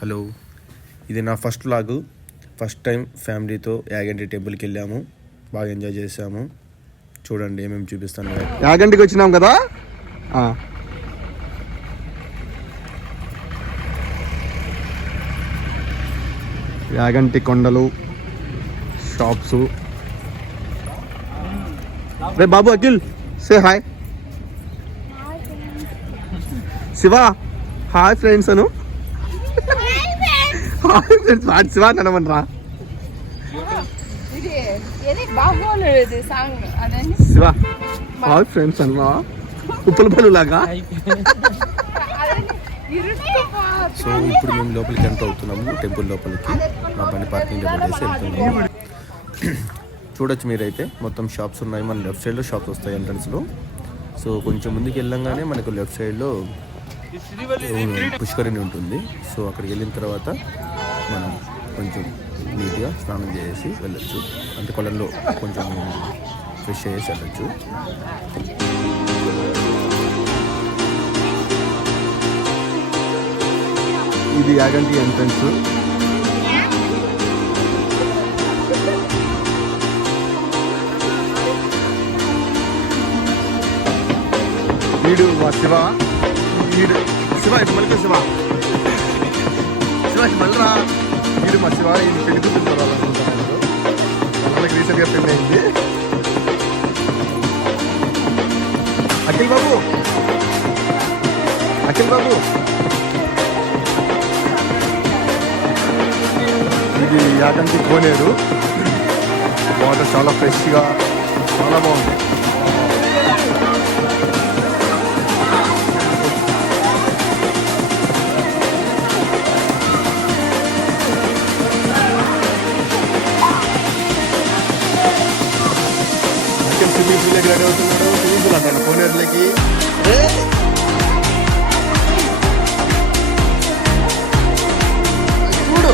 Hello, ఇది నా first vlog. First time ఫ్యామిలీతో యాగంటి టెంపుల్కి వెళ్ళాము, బాగా ఎంజాయ్ చేసాము. చూడండి ఏమేమి చూపిస్తాను. యాగంటికి వచ్చినాం కదా, యాగంటి కొండలు, షాప్స్. రే బాబు Akhil, say hi. Shiva hi friends అను. హాయ్ ఫ్రెండ్స్ వాడు శివ అనమనరా. శివ హాయ్ ఫ్రెండ్స్ అన్నా, ఉప్పుల పలు లాగా. సో ఇప్పుడు మేము లోపలికి ఎంటర్ అవుతున్నాము, టెంపుల్ లోపలికి. మా బండి పార్కింగ్ పెట్టేసి వెళ్తున్నాము. చూడొచ్చు మీరైతే మొత్తం షాప్స్ ఉన్నాయి. మన లెఫ్ట్ సైడ్లో షాప్స్ వస్తాయి ఎంట్రన్స్లో. సో కొంచెం ముందుకు వెళ్ళంగానే మనకు లెఫ్ట్ సైడ్లో పుష్కరిణి ఉంటుంది. సో అక్కడికి వెళ్ళిన తర్వాత మనం కొంచెం నీట్గా స్నానం చేసి వెళ్ళొచ్చు. అంటే కొలంలో కొంచెం ఫ్రెష్ చేసి వెళ్ళొచ్చు. ఇది యాగంటి ఎంట్రన్స్. వీడు మా శివ. వీడు శివ ఇటు మళ్ళీ శివ ఇటు మళ్ళరా. వీడు మా శివ. ఇది పెళ్లి కూతురు అనుకుంటున్నాను. వాళ్ళకి రీసెంట్గా పెళ్ళి అయింది. అఖిల్ బాబు, అఖిల్ బాబు. ఇది యాగంటి కోనేరు. వాటర్ చాలా ఫ్రెష్గా, చాలా బాగుంది. స్విమ్మింగ్ పూల్కి రెడీ అవుతున్నాడు. స్విమ్మింగ్ పూల్ అంటాడు కోనేరులకి. చూడు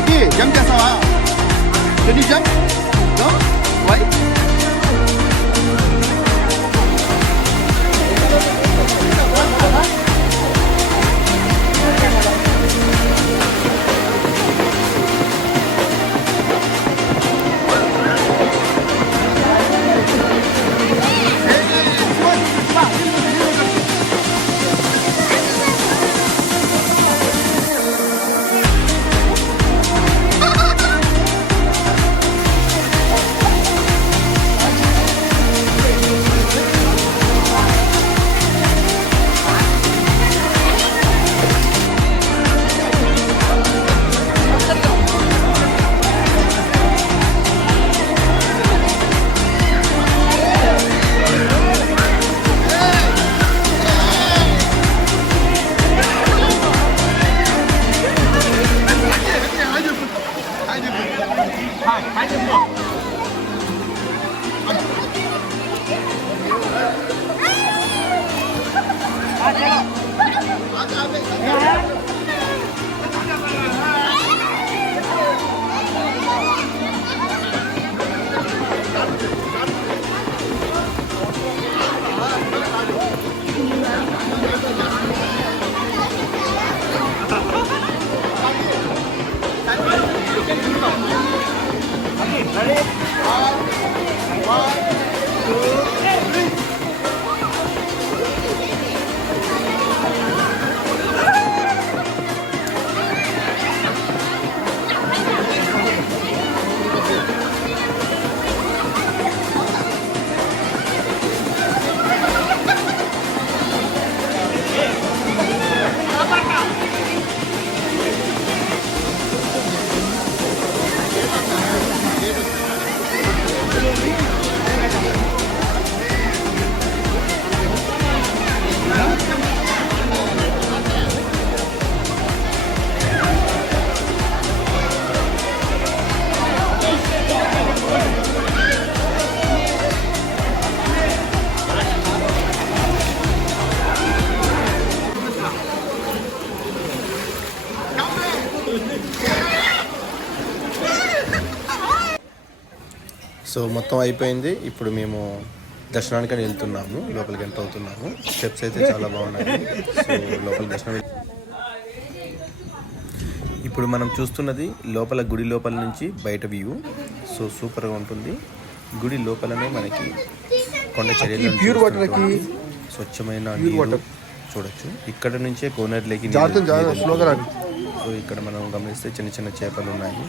అకి జంప్ చేస్తావా? Can you jump? No why? So మొత్తం అయిపోయింది. ఇప్పుడు మేము దర్శనానికి వెళ్తున్నాము, లోపలికి ఎంటర్ అవుతున్నాము. స్టెప్స్ అయితే చాలా బాగున్నాయి. సో లోపల దర్శనం. ఇప్పుడు మనం చూస్తున్నది లోపల, గుడి లోపల నుంచి బయట వ్యూ. సో సూపర్గా ఉంటుంది. గుడి లోపలనే మనకి కొండ చర్యలు, స్వచ్ఛమైన నీరు చూడొచ్చు. ఇక్కడ నుంచే కోనేరు లేకి. సో ఇక్కడ మనం గమనిస్తే చిన్న చిన్న చేపలు ఉన్నాయి.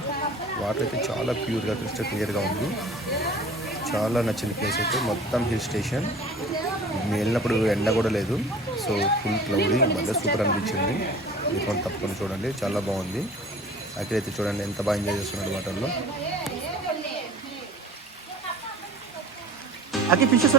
వాటర్ అయితే చాలా ప్యూర్గా, క్రిస్టల్ క్లియర్గా ఉంది. చాలా నచ్చింది ప్లేస్ అయితే. మొత్తం హిల్ స్టేషన్. మేము వెళ్ళినప్పుడు ఎండ కూడా లేదు. సో ఫుల్ క్లౌడీ, మళ్ళీ సూపర్ అనిపించింది. మీకు తప్పకుండా చూడండి, చాలా బాగుంది. అక్కడైతే చూడండి ఎంత బాగా ఎంజాయ్ చేస్తున్నాడు వాటర్లో. ఫిషెస్